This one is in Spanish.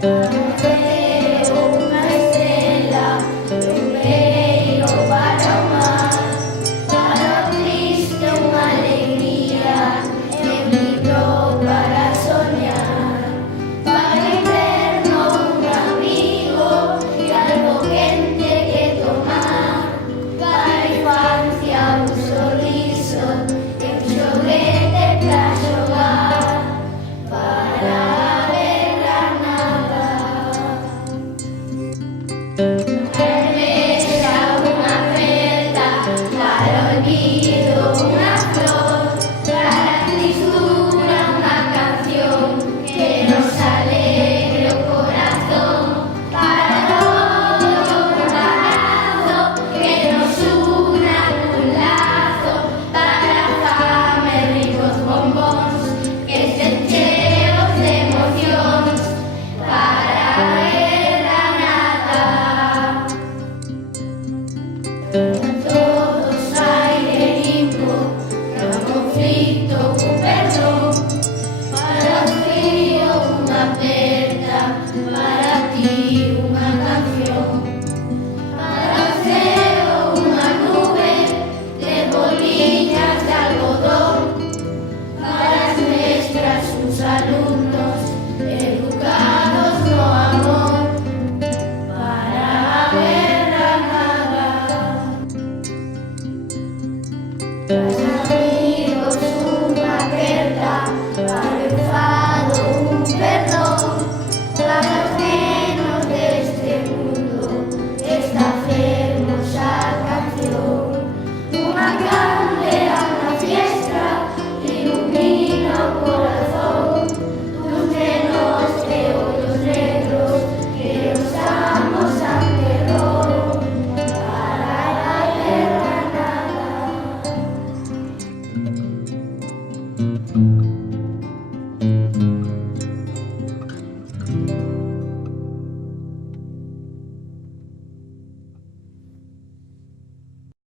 Una estrella, un reino para amar, para Cristo una alegría, el libro para soñar, para invierno un amigo y algo quente que tomar, para infancia un sorriso y un juguete para jugar, para ver Granada. Almeja una oferta, para olvido una flor, para tristura una canción que nos alegre el corazón, para todo un abrazo que nos una un lazo, para fama y ricos bombons que estén llenos de emoción, para ver Granada. Todos aire limpio, no conflicto con perdón, para el frío una aperta, para